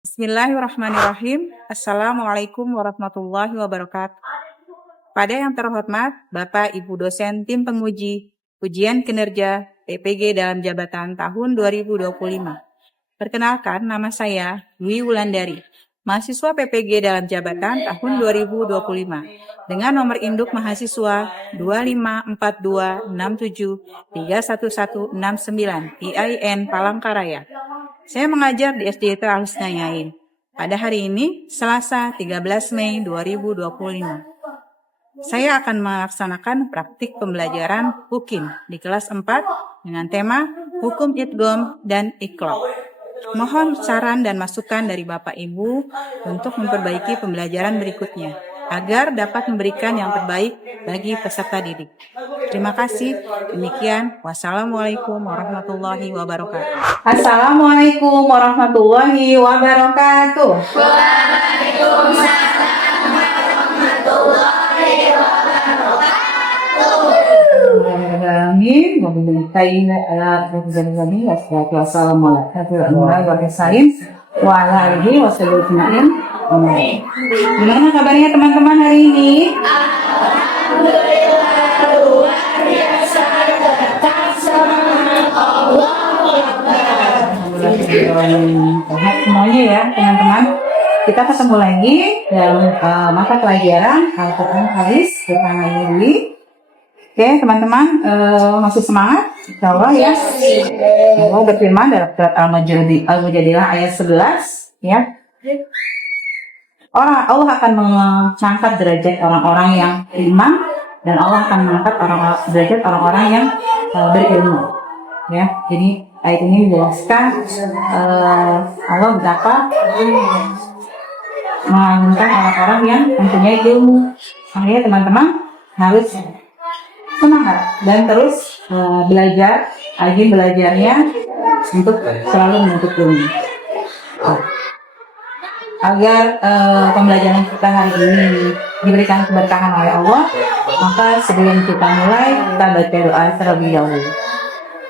Bismillahirrahmanirrahim. Assalamualaikum warahmatullahi wabarakatuh. Pada yang terhormat, Bapak Ibu dosen tim penguji ujian kinerja PPG dalam jabatan tahun 2025. Perkenalkan, nama saya Dwi Wulandari, mahasiswa PPG dalam jabatan tahun 2025 dengan nomor induk mahasiswa 254267311169 IAIN Palangkaraya. Saya mengajar di SD Al-Husna Yain. Pada hari ini, Selasa 13 Mei 2025. Saya akan melaksanakan praktik pembelajaran Hukim di kelas 4 dengan tema Hukum Idgham dan Iqlab. Mohon saran dan masukan dari Bapak Ibu untuk memperbaiki pembelajaran berikutnya agar dapat memberikan yang terbaik bagi peserta didik. Terima kasih. Demikian. Wassalamualaikum warahmatullahi wabarakatuh. Assalamualaikum warahmatullahi wabarakatuh. Waalaikumsalam warahmatullahi wabarakatuh. Gimana kabarnya teman-teman hari ini? Alhamdulillah, luar biasa, tetap semangat, Allahu Akbar. Sehat semuanya ya teman-teman. Kita ketemu lagi dalam mata pelajaran Al-Quran Hadis bersama Yuli. Oke teman-teman, masih semangat? Insya Allah ya. Allah berfirman dalam surat Al-Mujadilah ayat 11 ya. Allah akan mengangkat derajat orang-orang yang beriman dan Allah akan mengangkat derajat orang-orang yang berilmu. Ya, jadi ayat ini menjelaskan Allah betapa mengangkat orang-orang yang mempunyai ilmu. Makanya teman-teman harus semangat dan terus belajar, rajin belajarnya untuk selalu menuntut ilmu. Agar pembelajaran kita hari ini diberikan keberkahan oleh Allah, maka sebelum kita mulai, kita baca doa terlebih dahulu.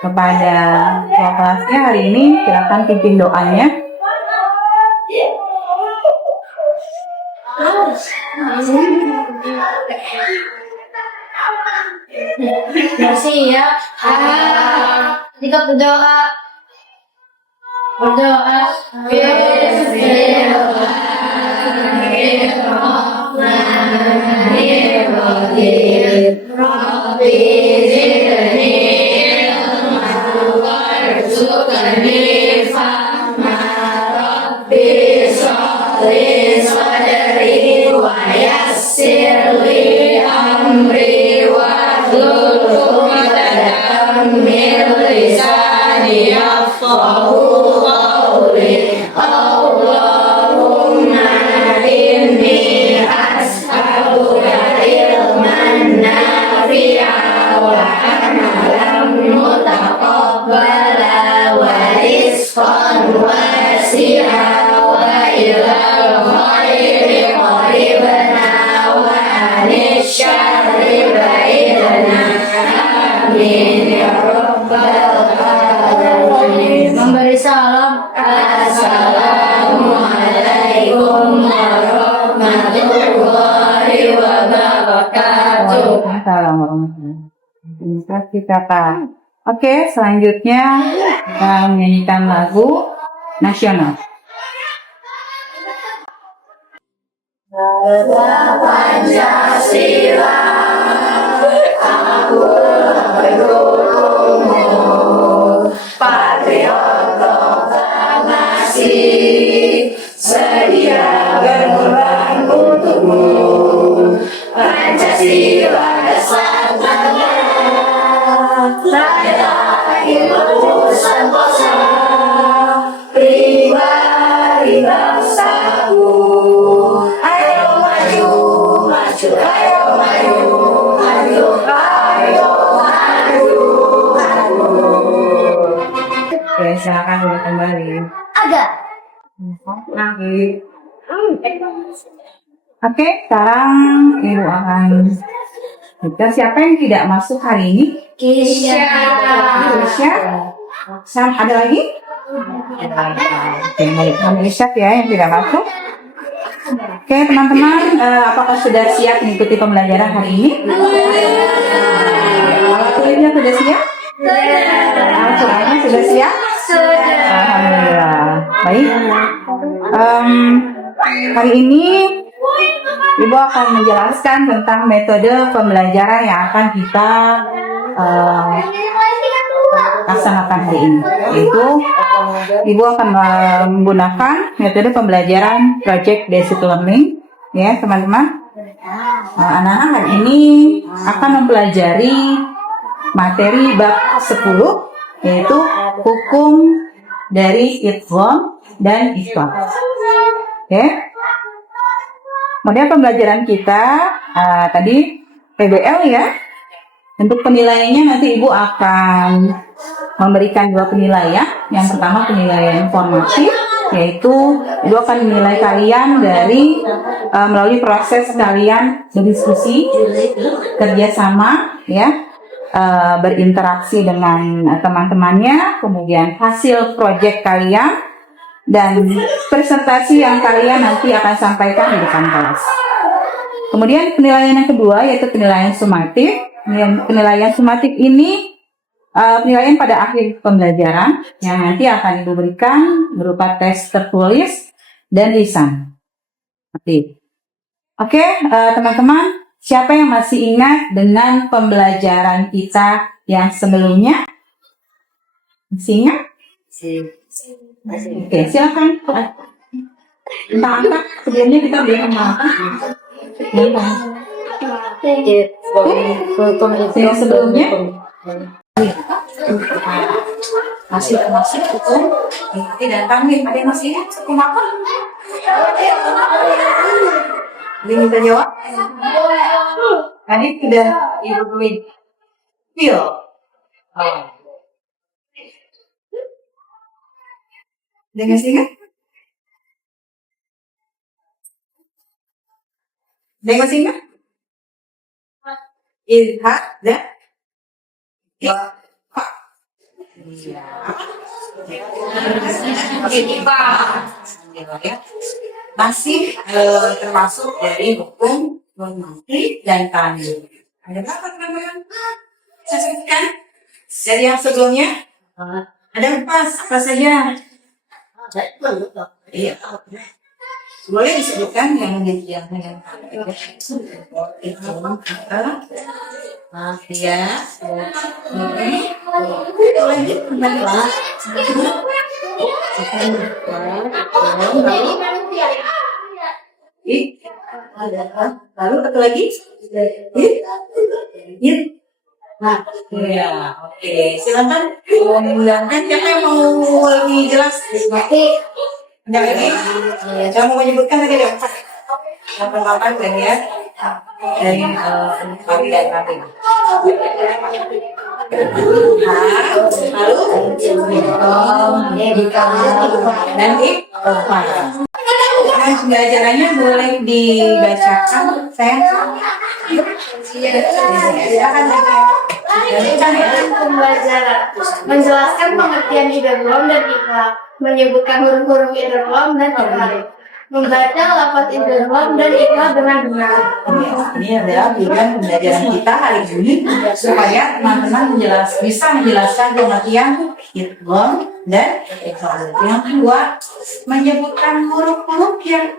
Kepada ketua kelasnya hari ini, silakan pimpin doanya. Masih ya. Kita berdoa. Bismillahirrahmanirrahim. Rabbi zidni ilman warzuqni fahma. Rabbi sholli sadri wa yassir li amri wahlul 'uqdatam min lisani yafqahu qawli. Allahumma inni as'aluka ilman nafi'a wa amalan mutaqabbala wa rizqan wasi'a wa ilal khairi qaribna wa anis syarri ba'idna. Amin ya rabbal alamin. Memberi salam. Assalamualaikum warahmatullahi wabarakatuh. Terima kasih Kakak. Oke, selanjutnya kita menyanyikan lagu nasional. Pancasila, aku mendukungmu, patriot proklamasi, sedia berkorban untukmu. Pancasila dasar negara, saya hidup santosa, pribadi bangsaku. Ayo maju, maju, ayo maju, maju, ayo maju, maju. Oke, silakan dulu kembali. Agak. Oke, sekarang Ibu akan siapa yang tidak masuk hari ini? Kisha. Kisha. Ada lagi? Oke, baik. Kami Isyak ya yang tidak masuk. Oke, teman-teman, apakah sudah siap mengikuti pembelajaran hari ini? Alat tulisnya sudah siap? Al-Qurannya sudah siap? Alhamdulillah. Baik. Hari ini Ibu akan menjelaskan tentang metode pembelajaran yang akan kita laksanakan hari ini. Yaitu Ibu akan menggunakan metode pembelajaran project based learning, ya teman-teman. Anak-anak hari ini akan mempelajari materi bab 10, yaitu hukum dari idgham dan ikhfa. Oke. Kemudian pembelajaran kita tadi PBL ya. Untuk penilaiannya nanti Ibu akan memberikan 2 penilaian. Yang pertama penilaian informatif, yaitu Ibu akan menilai kalian dari melalui proses kalian berdiskusi, kerjasama, ya, berinteraksi dengan teman-temannya, kemudian hasil proyek kalian, dan presentasi yang kalian nanti akan sampaikan di depan kelas. Kemudian penilaian yang kedua yaitu penilaian sumatif. Penilaian sumatif ini penilaian pada akhir pembelajaran yang nanti akan diberikan berupa tes tertulis dan lisan. Oke, teman-teman, siapa yang masih ingat dengan pembelajaran kita yang sebelumnya? Masih ingat? Oke, silakan. Entah sebelumnya kita belum yang sebelumnya masih hukum inti dan tamrin. Ada yang masih ingat hukum apa? Ini minta jawab. Tadi sudah Ibu Dwi feel. Ada yang masih ingat? Ada yang masih ingat? Ilhad dan Ikhfa. Masih termasuk dari hukum normatif dan tamrin. Ada berapa teman-teman? Saya sebutkan dari yang sebelumnya. Ada apa saja? Iya. Boleh disebutkan yang ya. Lalu satu lagi? Ya, oke. Silakan menggunakan siapa yang mau lebih jelas? Ada lagi? Saya mau menyebutkan tadi ada 8 dan ya dari kami dan kami. Lalu nanti pembelajarannya boleh dibacakan, saya. Silakan pembelajaran menjelaskan pengertian idgham dan ikhfa, menyebutkan huruf-huruf idgham dan ikhfa, membaca lafaz idgham dan ikhfa dengan benar. Ini adalah tujuan pembelajaran kita hari ini supaya teman-teman bisa menjelaskan pengertian idgham dan ikhfa. Yang kedua, menyebutkan huruf-huruf yang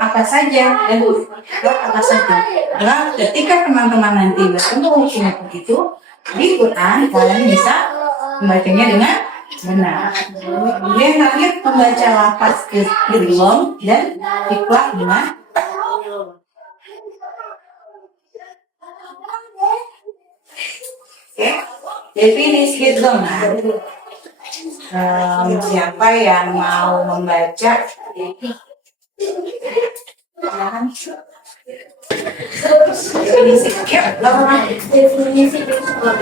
apa saja dan apa saja. Nah, ketika teman-teman nanti bertemu huruf itu di Quran, kalian bisa membacanya dengan benar. Kemudian terakhir membaca lafaz idgham dan ikhfa dengan definisi idgham. Siapa yang mau membaca? Definisi Definisi idgham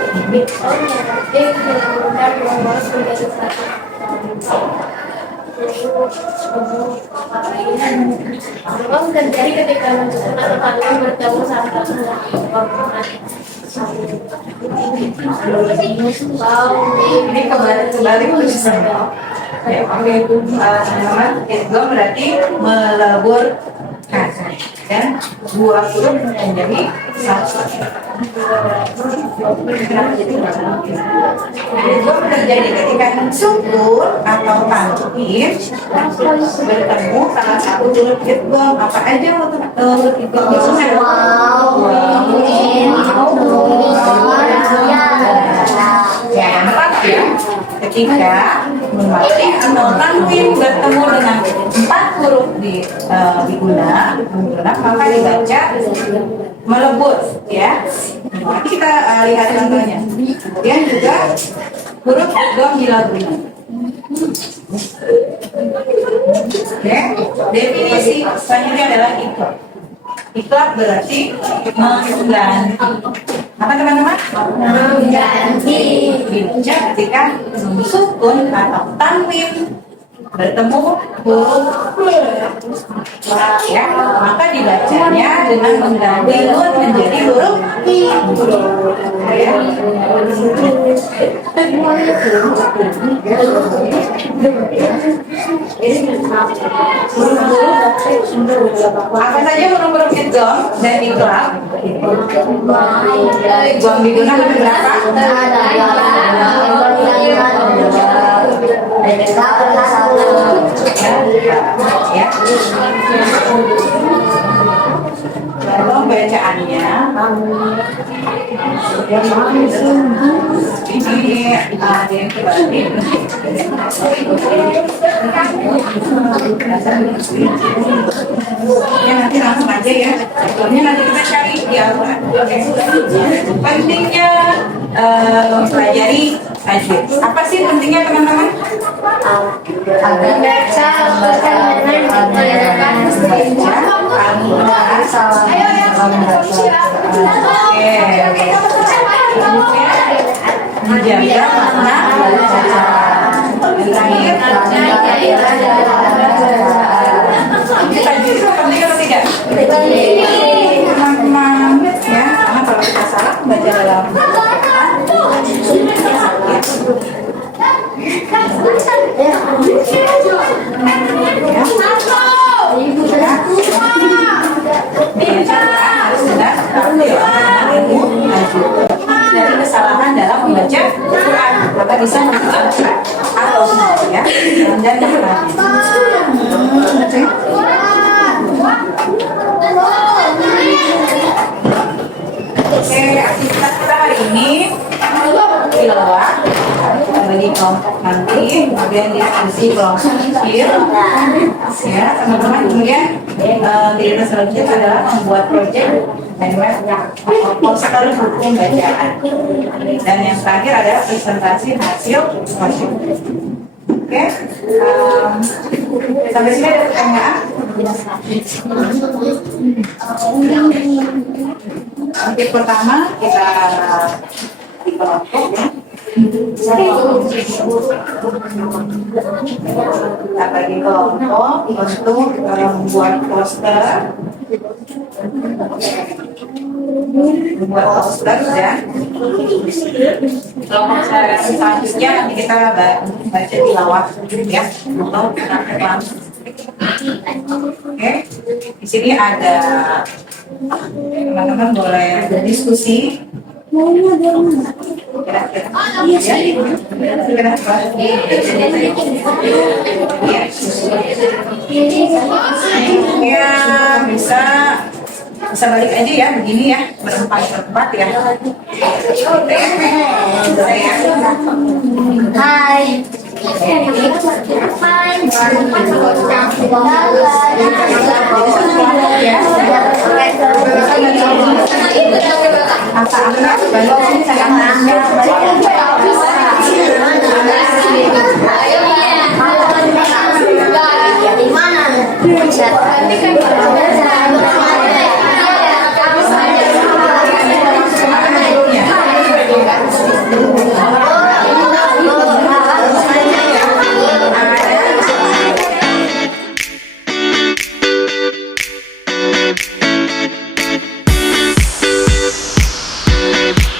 terjadi ketika menunjukkan atau kalian bertemu saat Ini kembali ke ya, oke. Teman-teman, idgham berarti meleburkan dan dua huruf menjadi satu. Idgham terjadi ketika sukun atau tanwin bertemu salah satu huruf idgham. Apa aja huruf idgham itu? Ya, yang tepat ya. Ketika nun mati atau tanwin bertemu dengan 4 huruf digunakan, maka dibaca melebur ya. Nanti kita lihat contohnya. Kemudian juga huruf idgham dilaguni. Oke, definisi selanjutnya adalah iklab. Iklab berarti mengganti. Apa teman-teman? Mengganti. Dibaca ketika sukun atau tanwin bertemu huruf ya, maka dibacanya dengan mengganti nun menjadi huruf ya. Apa saja huruf-huruf idgham dan iklab? Idgham digunakan ada berapa? Ya. Lalu bacaannya ini ada yang kembali. Ya, nanti langsung aja ya. Ini nanti kita cari di Al-Quran. Pentingnya pelajari tajwid. Apa sih pentingnya teman-teman? Baca menjaga makna terakhir tajwid itu penting atau tidak? Teman-teman ya, karena kalau kita salah baca dalam dari kesalahan dalam membaca Quran, maka bisa menyebabkan atau ya dan Oke, aktivitas kita hari ini tilawah bagi kelompok nanti, kemudian diskusi kelompok kecil ya teman-teman. Kemudian aktivitas selanjutnya adalah membuat proyek dan sekali hukum bacaan, dan yang terakhir adalah presentasi hasil workshop. Oke, sampai sini ada pertanyaan? Oke, pertama kita di kelompok ya. Kita bagi kelompok untuk membuat poster, ya. Kelompok selanjutnya nanti kita baca tilawah ya atau praktek langsung. Oke, di sini ada teman-teman boleh berdiskusi. Ya, bisa balik aja ya, begini ya, berempat ya. Hai. We'll be right back.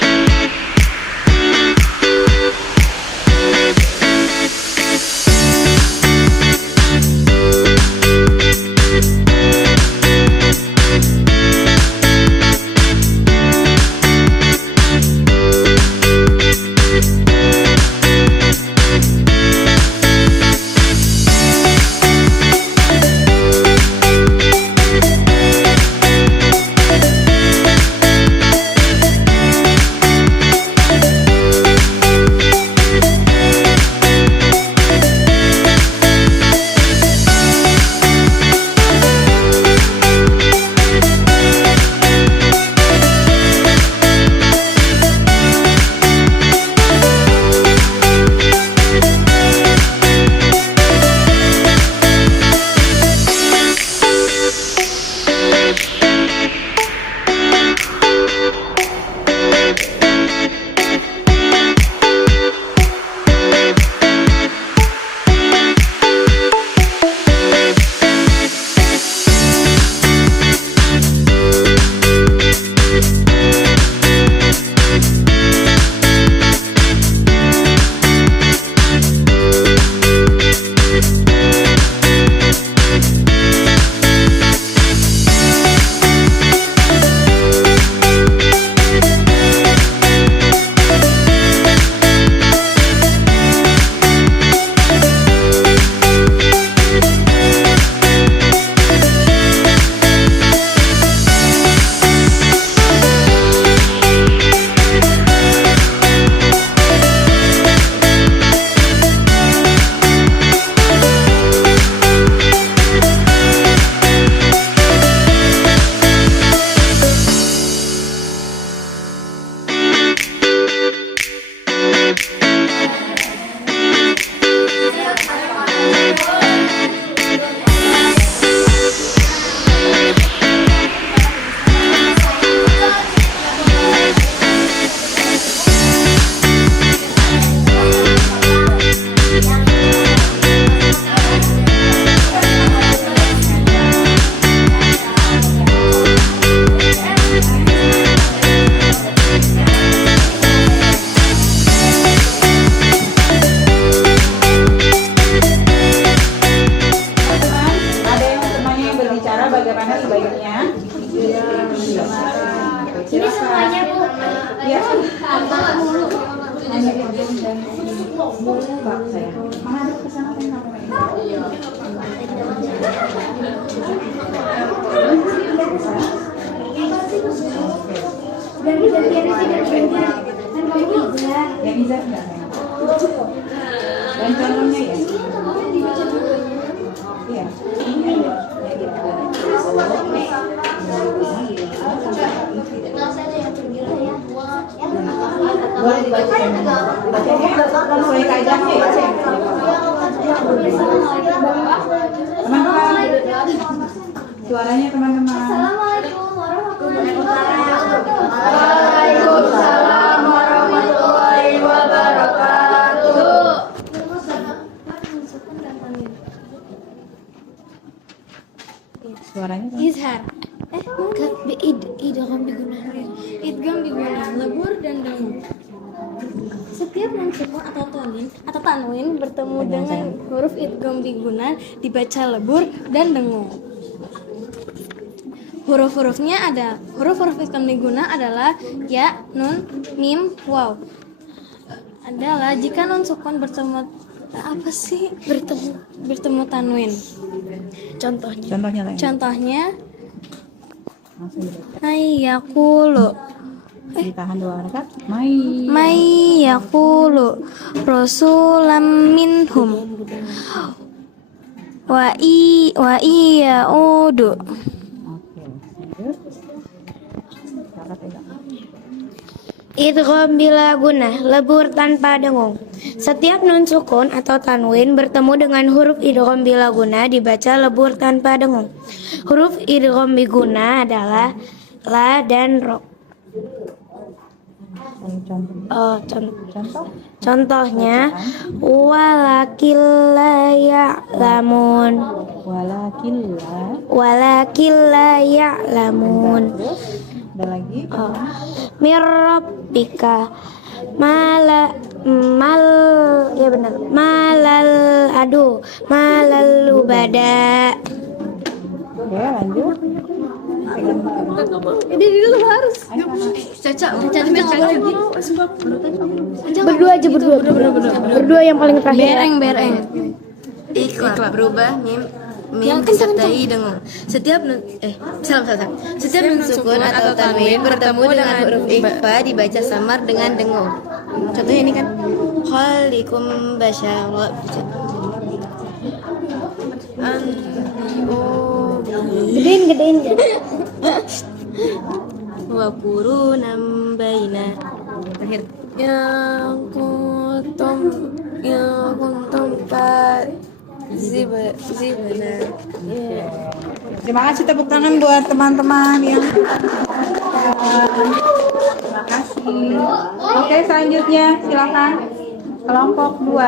Izar nggak? Dan contohnya ya? Iya. Boleh dibacakan. Bacanya sesuai kaidahnya ya. Teman-teman, suaranya teman-teman. Assalamualaikum warahmatullahi wabarakatuh. Waalaikumsalam warahmatullahi wabarakatuh. Suaranya Izhar. Idgham bigunaah lebur dan dangu. Setiap nun sukun atau tanwin bertemu dengan huruf idgham bigunaah dibaca lebur dan dengung. Huruf-huruf idgham bigunaah adalah ya, nun, mim, waw. Adalah jika nun sukun bertemu tanwin. Contohnya Mayyakulu ditahan 2 harakat. Mayyakulu Rasulam minhum Wa iyaudu. Idgham bila gunah, lebur tanpa dengung. Setiap nun sukun atau tanwin bertemu dengan huruf idgham bila gunah dibaca lebur tanpa dengung. Huruf idgham biguna adalah la dan ro. Contohnya walakil la ya'lamun. Walakil la ya'lamun. Ada lagi? Mirrabbika malal lubada. Oke, lanjut. Ini dulu harus. Berdua yang paling terakhir. Bereng. Ikhlas berubah mim disertai dengung. Setiap nun sukun atau tanwin bertemu dengan huruf ikhfa dibaca samar dengan dengung. Contohnya ini kan khalikum basyara. Gedein. Wa qurunam baina. Terakhir. Yang kuntum zibana. Terima kasih, tepuk tangan buat teman-teman yang terima kasih. Oke, selanjutnya silakan kelompok 2.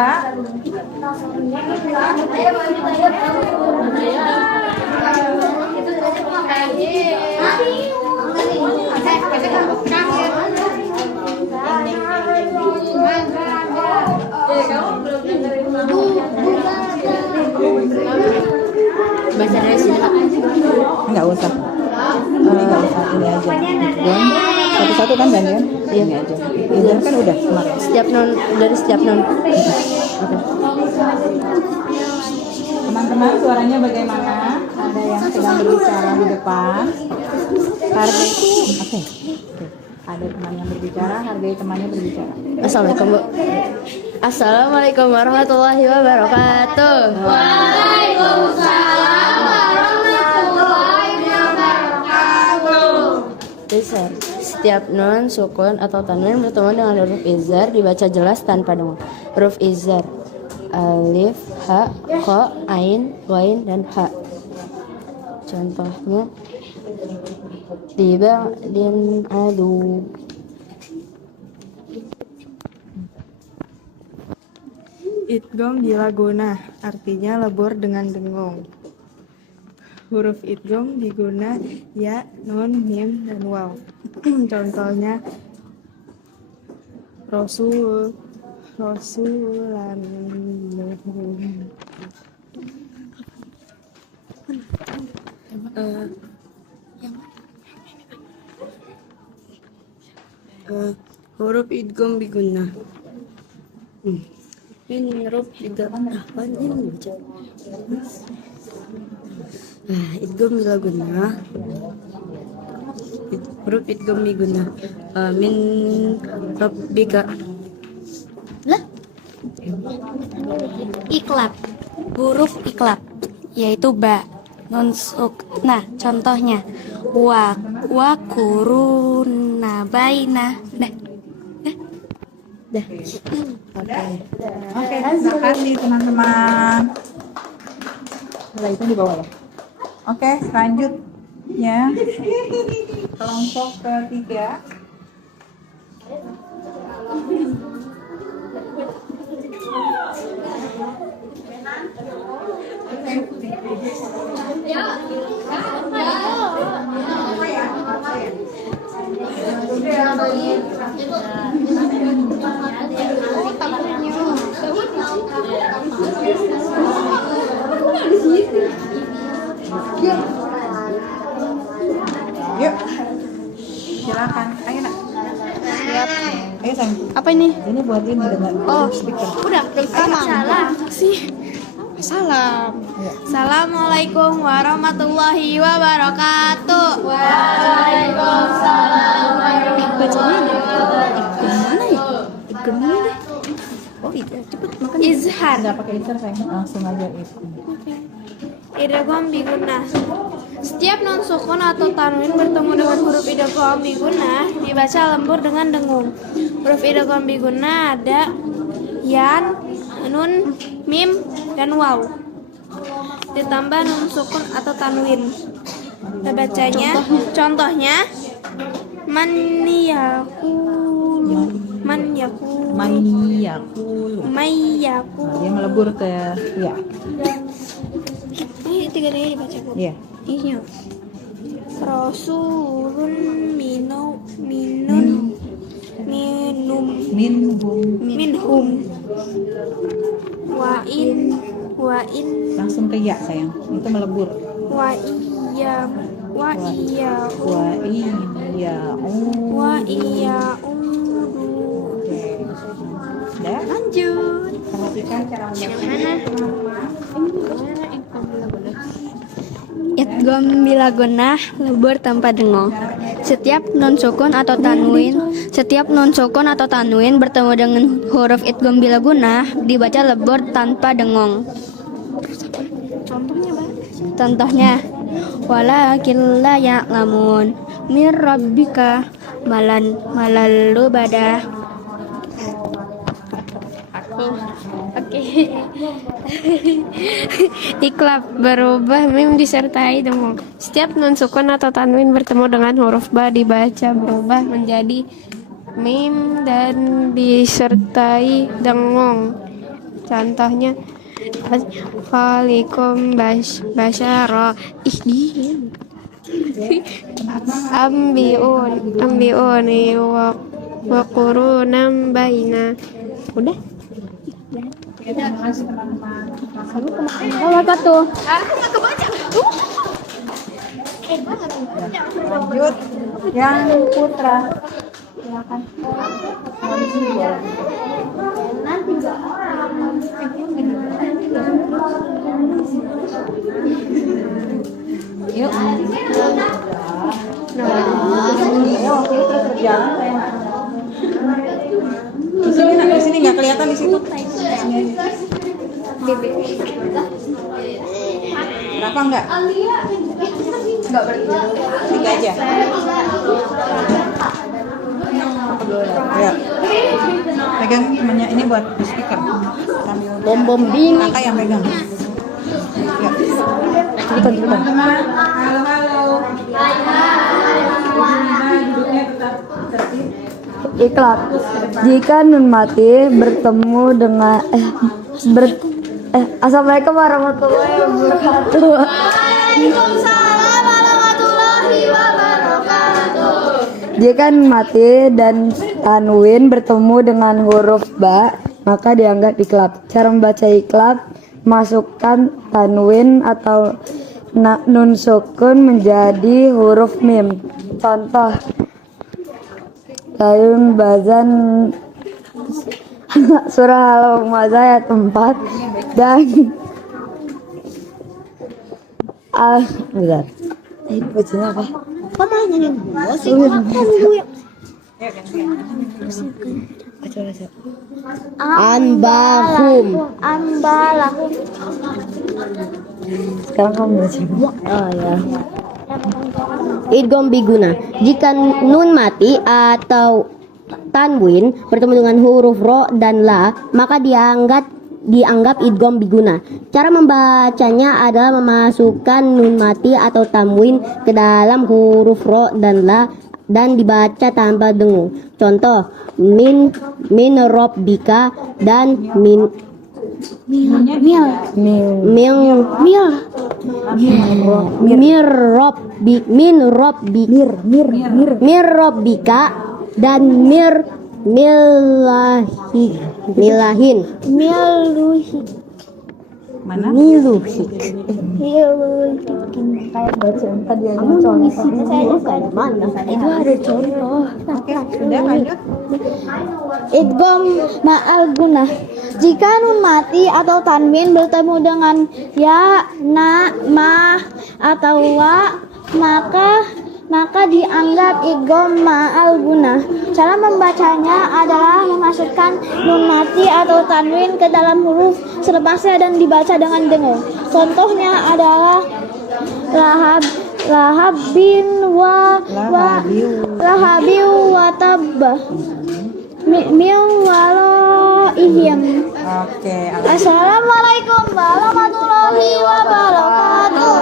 Baca dari sini. Enggak usah. Enggak usah, ini aja. Dan satu-satu kan gantian? Iya. Ini aja. Ini kan udah kemarin. Setiap nun. Teman-teman, suaranya bagaimana? Ada yang sedang berbicara di depan. Hargai. Oke. Ada teman yang berbicara, hargai temannya berbicara. Assalamualaikum Bu. Assalamualaikum warahmatullahi wabarakatuh. Waalaikumsalam warahmatullahi wabarakatuh. Izhar. Setiap nun, sukun atau tanwin bertemu dengan huruf izhar dibaca jelas tanpa dengung. Huruf izhar alif, ha, kha, ain, wain, dan ha. Contohnya liba'din adu. Idgham bila gunah, artinya lebur dengan dengung. Huruf idgham diguna ya, nun, mim, dan waw. Contohnya Rasulan huruf idgham bigunnah. Ini huruf idgham apa ini baca? Idgham bila gunnah. Huruf idgham bigunnah. Min rabbika. Iklab, huruf iklab, yaitu ba, nun sukna. Contohnya, wa kuruna baina. Oke, terima kasih teman-teman. Setelah itu di bawah ya. Oke, selanjutnya kelompok ketiga. Yuk, silakan. Ayo nak. Siap. Ayo sayang. Apa ini? Ini buat ini dengan speaker. Udah, salam sih. Salam. Assalamualaikum warahmatullahi wabarakatuh. Waalaikumsalam warahmatullahi wabarakatuh. Oh iya, cepet makan. Izhar. Nggak pakai izhar sayang, langsung aja itu. Idgham bigunnah. Setiap nun sukun atau tanwin bertemu dengan huruf idgham bigunnah dibaca lembur dengan dengung. Huruf idgham bigunnah ada yan, nun, mim, dan waw. Ditambah nun sukun atau tanwin. Kita bacanya, contohnya man yakulu, Dia melebur ke ya. Ini tiga-tiganya dibaca Bu. Iya. Iya. Rasulun minum minhum wa in Langsung ke ya sayang. Itu melebur. wa iya Wa iya. wa iya Oke. Udah. lanjut. Perhatikan cara Idgham bila gunnah lebur tanpa dengung. Setiap nun sukun atau tanwin bertemu dengan huruf idgham bila gunnah dibaca lebur tanpa dengung. Contohnya, walakin la ya'lamun mir rabbika malalu badah. Oke. Iklab berubah mim disertai dengung. Setiap nun sukun atau tanwin bertemu dengan huruf ba dibaca berubah menjadi mim dan disertai dengung. Contohnya Khalikum basyara ihdihim ambiuni wa qurunam baina. Udah. Lanjut yang putra. Silakan. Yuk. Ayo, terus berjalan. Di sini nggak kelihatan di situ. Berapa enggak? Enggak berarti. 3 aja. Ya. Pegang temannya ini buat speaker. Bom bing. Kakak yang pegang. Ya. Teman-teman, halo. Duduknya tetap tertib. Iklab. Jika nun mati bertemu dengan Assalamualaikum warahmatullahi wabarakatuh. Waalaikumsalam warahmatullahi wabarakatuh. Jika nun mati dan tanwin bertemu dengan huruf ba, maka dianggap iklab. Cara membaca iklab, masukkan tanwin atau nun sukun menjadi huruf mim. Contoh Layun Bazan surah Al-Humazah ayat 4 dan bentar. Ini bacanya apa? Anbahum. Ambalahum. Sekarang kamu baca. Oh ya. Idgham biguna. Jika nun mati atau tanwin bertemu dengan huruf ro dan la, maka dianggap idgham biguna. Cara membacanya adalah memasukkan nun mati atau tanwin ke dalam huruf ro dan la dan dibaca tanpa dengung. Contoh min rabbika dan min rabbika dan milahin. Mana? Miluhik. Kayak bacaan tadi yang contoh. Itu ada contoh. Oke, sudah lanjut. Idgham ma'al gunah. Jika nun mati atau tanwin bertemu dengan ya, na, ma atau wa, maka dianggap idgham ma'al gunah. Cara membacanya adalah memasukkan nun mati atau tanwin ke dalam huruf selepasnya dan dibaca dengan dengung. Contohnya adalah lahabin wa tabba min walaihim. Oke, Assalamualaikum warahmatullahi wabarakatuh.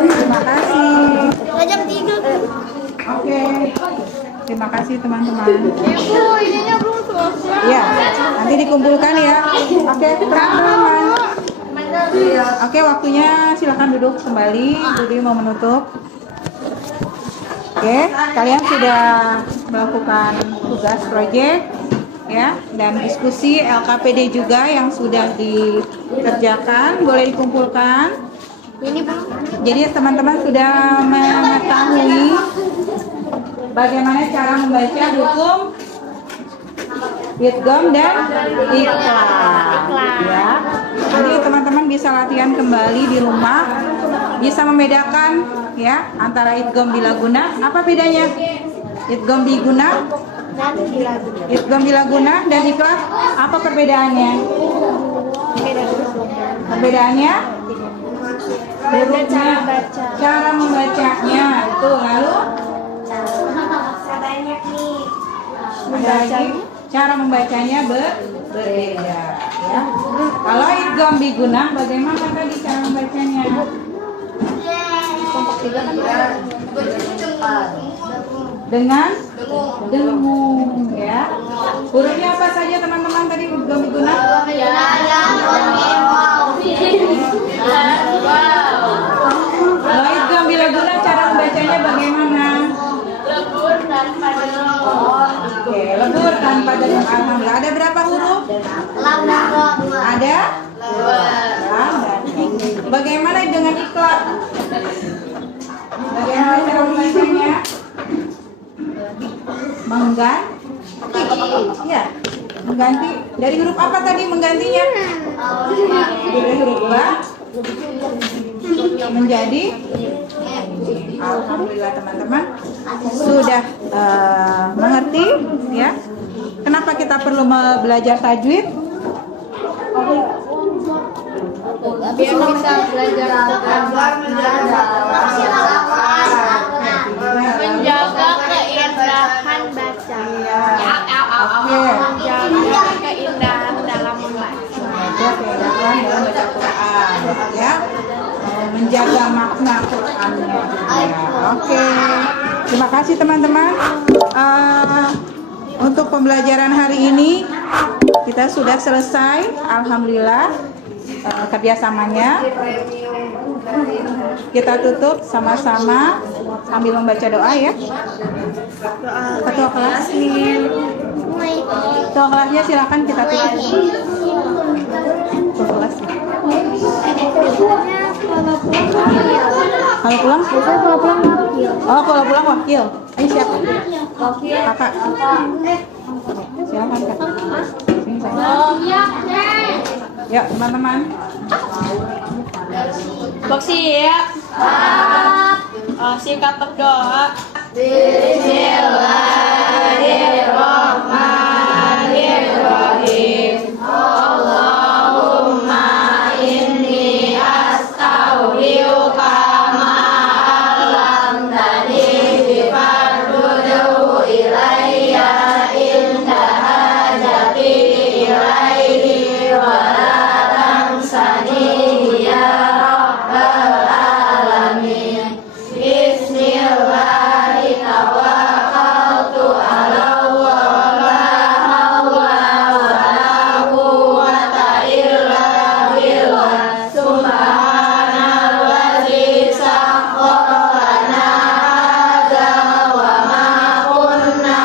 terima kasih. Jam 3. Oke, terima kasih teman-teman. Ya, nanti dikumpulkan ya. Oke, teman-teman. Oke, waktunya silakan duduk kembali. Budi mau menutup. Oke, kalian sudah melakukan tugas proyek ya dan diskusi LKPD juga yang sudah dikerjakan, boleh dikumpulkan. Jadi teman-teman sudah mengetahui bagaimana cara membaca hukum idgham dan iqlab ya. Jadi teman-teman bisa latihan kembali di rumah, bisa membedakan ya antara idgham bilaguna. Apa bedanya? Idgham biguna, idgham bilaguna dan iqlab. Apa perbedaannya? Perbedaannya? Hurufnya, cara membacanya. Itu lalu ada lagi cara membacanya berbeda ya. Kalau idgham biguna bagaimana tadi cara membacanya? Dengan dengung ya. Hurufnya apa saja teman-teman tadi idgham biguna? Kalau idgham bilaguna cara membacanya bagaimana? Oke, lebur tanpa dengung. Alhamdulillah. Ada berapa huruf? Ada? Bagaimana dengan iqlab? Bagaimana cara membacanya? Mengganti? Ya, mengganti. Dari huruf apa tadi menggantinya? Dari huruf ba menjadi. Alhamdulillah teman-teman sudah mengerti ya. Kenapa kita perlu belajar tajwid? Biar bisa belajar menjaga keindahan baca. Oke. Menjaga keindahan dalam membaca. Keindahan dalam baca Quran ya. Menjaga makna Qurannya. Oke. Terima kasih teman-teman. Untuk pembelajaran hari ini kita sudah selesai. Alhamdulillah kerjasamanya. Kita tutup sama-sama sambil membaca doa ya. Ketua kelas Ketua kelasnya silakan kita tutup. Ketua kelas. Kalau pulang? Oh, kalau pulang wakil. Ayo siapa? Kakak. Silakan kak. Sini saya. Ya teman-teman. Siap. Singkat berdoa. Bismillahirrahmanirrahim. Allahumma inni astaudiuka ma 'allamtani bifarduhu ilayya inda hajati ilaihi wa la tansani ya rabbal alamin. Bismillahi tawakkaltu ala Allah, la hawla wa la quwwata illa billah. Subhanallazi sakhkhara lana hadza wa ma kunna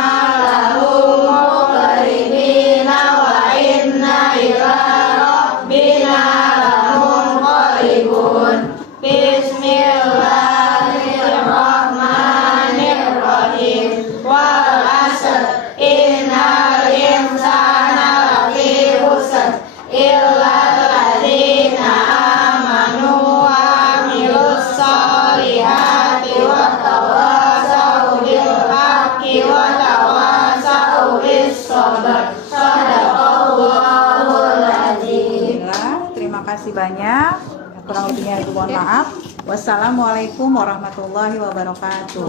lahu muqribina wa inna ila rabbina lamunqalibun. Bismillahirrahmanirrahim. Wal 'asr, innal insana lafi khusr illa alladzina amanu wa 'amilus sholihati wa tawassaw bil haqqi wa tawassaw bis sabr. Shadaqallahul adzim. Alhamdulillah, terima kasih banyak. Kurang lebihnya mohon maaf. Wassalamualaikum warahmatullahi wabarakatuh.